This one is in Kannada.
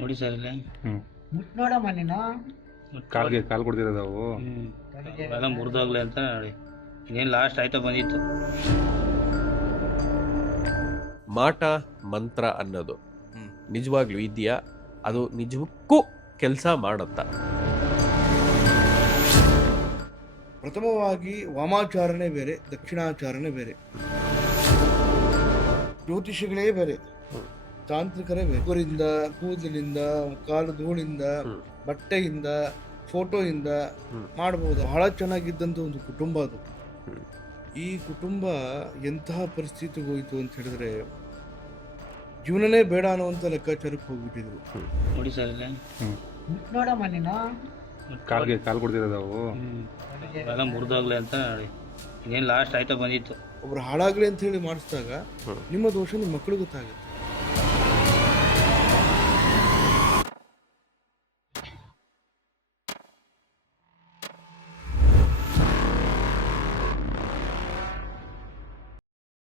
ನೋಡಿ ಸರ್ ಇಲ್ಲಿ. ಹ್ಞೂ ಮುಟ್ ನೋಡಮ್ಮ ನೀನು ಕಾಲ್ಗೆ ಕಾಲ್ ಕೊಡ್ತಿರೋದು ಅವು? ಹ್ಮ್. ಮುರಿದೋಗ್ಲಿ ಅಂತ ನೋಡಿ. ಇನ್ನೇನು ಲಾಸ್ಟ್ ಆಯ್ತಾ ಬಂದಿತ್ತು? ಮಾಟ ಮಂತ್ರ ಅನ್ನೋದು. ನಿಜವಾಗ್ಲೂ ಇದೆಯಾ? ಅದು ನಿಜಕ್ಕೂ ಕೆಲಸ ಮಾಡುತ್ತ? ಪ್ರಥಮವಾಗಿ ವಾಮಾಚಾರಣೆ ಬೇರೆ ದಕ್ಷಿಣಾಚಾರಣೆ ಬೇರೆ. ಜ್ಯೋತಿಷಿಗಳೇ ಬೇರೆ. ತಾಂತ್ರಿಕರೇ ಬೇಕು ಊರಿಂದ ಕೂದಲಿನಿಂದ ಕಾಲು ಧೂಳಿಂದ ಬಟ್ಟೆಯಿಂದ ಫೋಟೋಯಿಂದ. ಮಾಡಬಹುದು ಬಹಳ ಚೆನ್ನಾಗಿದ್ದಂಥ ಒಂದು ಕುಟುಂಬ ಅದು. ಈ ಕುಟುಂಬ ಎಂತಹ ಪರಿಸ್ಥಿತಿಗೆ ಹೋಯಿತು ಅಂತ ಹೇಳಿದ್ರೆ ಜೀವನನೇ ಬೇಡ ಅನ್ನುವಂಥ ಲೆಕ್ಕಾಚಾರಕ್ಕೆ ಹೋಗ್ಬಿಟ್ಟಿದ್ರು. ನೋಡಿ ಸರ್ ಇಲ್ಲಿ. ಹ್ಮ್. ಮುಟ್ ನೋಡಮ್ಮ ನೀನು? ಕಾಲ್ಗೆ ಕಾಲ್ ಕೊಡ್ತಿರೋದು ಅವು ಅಂತ ಇನ್ನೇನು ಲಾಸ್ಟ್ ಆಯ್ತಾ ಬಂದಿತ್ತು. ಒಬ್ರು ಹಾಳಾಗ್ಲಿ ಅಂತ ಹೇಳಿ ಮಾಡಿಸಿದಾಗ ನಿಮ್ಮ ದೋಷ ನಿಮ್ಮ ಮಕ್ಕಳು ಗೊತ್ತಾಗುತ್ತೆ.